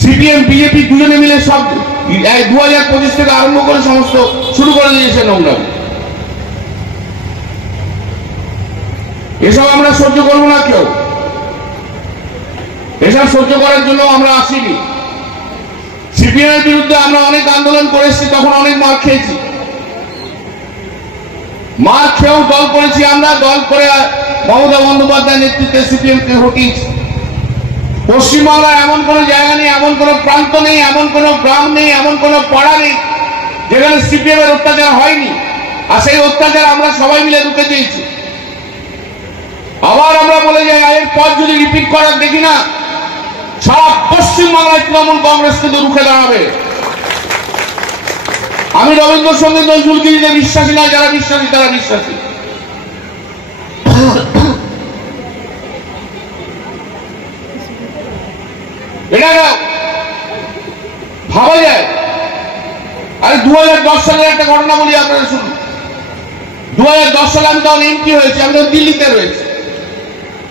CPM BJP দুজনে মিলে সব 2025 থেকে আরম্ভ করে সমস্ত শুরু করে দিয়েছে নোংরামি। এসব আমরা সহ্য করবো না কেউ। এসব সহ্য করার জন্য আমরা আসিনি। সিপিএম এর বিরুদ্ধে আমরা অনেক আন্দোলন করেছি, তখন অনেক মার খেয়েছি। মার খেয়েও দল করেছি আমরা, দল করে মমতা বন্দ্যোপাধ্যায়ের নেতৃত্বে সিপিএম কে হটিয়েছি। পশ্চিমবাংলায় এমন কোন জায়গা নেই, এমন কোন প্রান্ত নেই, এমন কোন গ্রাম নেই, এমন কোন পাড়া নেই যেখানে সিপিএম এর অত্যাচার হয়নি। আর সেই অত্যাচার আমরা সবাই মিলে রুখে দিয়েছি। আবার আমরা বলে যাই, এর পর যদি রিপিট করার দেখি না, সারা পশ্চিমবাংলায় তৃণমূল কংগ্রেস কিন্তু রুখে দাঁড়াবে। আমি রবীন্দ্রসঙ্গীত নজরুলগীতিতে বিশ্বাসী না, যারা বিশ্বাসী তারা বিশ্বাসী। এটা ভাবা যায়। আরে 2010 সালের একটা ঘটনা বলি আপনারা শুনুন। 2010 সালে আমি তখন এমপি হয়েছি, আমি তখন দিল্লিতে রয়েছি।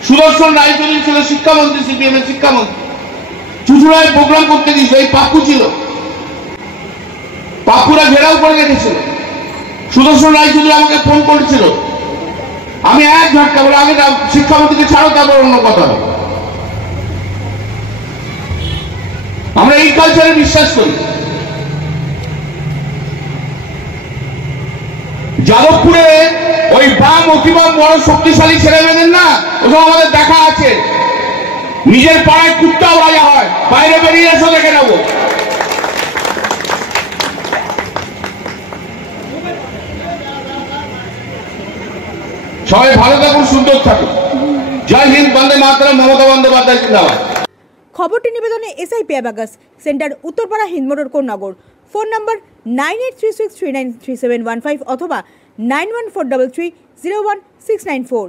সুদর্শন রায়চৌধুরী ছিল শিক্ষামন্ত্রী, সিপিএম এর শিক্ষামন্ত্রী। চুচুড়ায় প্রোগ্রাম করতে দিয়েছিল, এই পাপ্পু ছিল, পাপ্পুরা ঘেরাও করে রেখেছিল। সুদর্শন রায়চৌধুরী আমাকে ফোন করেছিল, আমি এক ঝটকা বলে আগে শিক্ষামন্ত্রীকে ছাড়ো, তারপর অন্য কথা হবে। আমরা এই কালচারে বিশ্বাস করি। যাদবপুরে ওই বাম অতিবাম বড় শক্তিশালী ছেলেমেয়েদের না, ওসব আমাদের দেখা আছে। নিজের পাড়ায় কুত্তাও রাজা হয়, বাইরে বেরিয়ে এসো দেখে নেবো। সবাই ভালো থাকুন, সুন্দর থাকুন। জয় হিন্দ, বন্দে মাতরম, মমতা বন্দ্যোপাধ্যায় জিন্দাবাদ। খবরটি নিবেদনে এসআই পেয়াবাগাস, centre Uttarpara, Hindmotor, Konnagar. Phone number 9836393715 অথবা 9143301694।